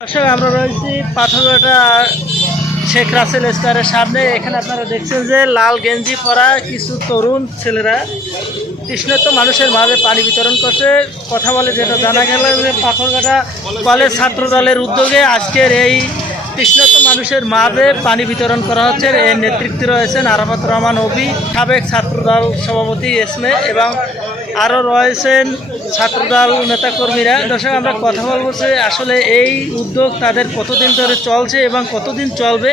দর্শক আমরা রয়েছি পাথরঘাটা শেখ রাসেল স্কয়ারের সামনে। এখানে আপনারা দেখছেন যে লাল গেঞ্জি পরা কিছু তরুণ ছেলেরা তৃষ্ণার্ত মানুষের মাঝে পানি বিতরণ করছে। কথা বলে যেটা জানা গেল যে পাথরঘাটা কলেজ ছাত্র দলের উদ্যোগে আজকের এই তৃষ্ণার্ত মানুষের মাঝে পানি বিতরণ করা হচ্ছে। এর নেতৃত্বে রয়েছেন আরাফাত রহমান অভি, সাবেক ছাত্রদল সভাপতি এসমে এবং আরও রয়েছেন ছাত্রদল নেতাকর্মীরা। দর্শক আমরা কথা বলবো যে আসলে এই উদ্যোগ তাদের কতদিন ধরে চলছে এবং কতদিন চলবে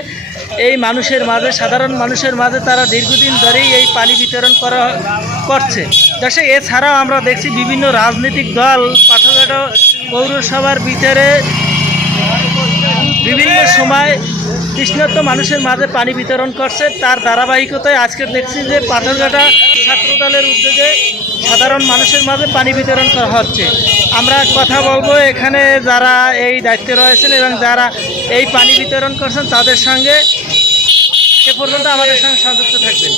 এই মানুষের মাঝে, সাধারণ মানুষের মাঝে তারা দীর্ঘদিন ধরেই এই পানি বিতরণ করছে। দর্শক এছাড়াও আমরা দেখছি বিভিন্ন রাজনৈতিক দল পাথরঘাটা পৌরসভার ভিতরে বিভিন্ন সময় তৃষ্ণার্ত মানুষের মাঝে পানি বিতরণ করছে। তার ধারাবাহিকতায় আজকে দেখছি যে পাথরঘাটা ছাত্রদলের উদ্যোগে সাধারণ মানুষের মাঝে পানি বিতরণ করা হচ্ছে। আমরা কথা বলবো এখানে যারা এই দায়িত্বে রয়েছেন এবং যারা এই পানি বিতরণ করছেন তাদের সঙ্গে। সে পর্যন্ত আমাদের সঙ্গে সংযুক্ত থাকবেন।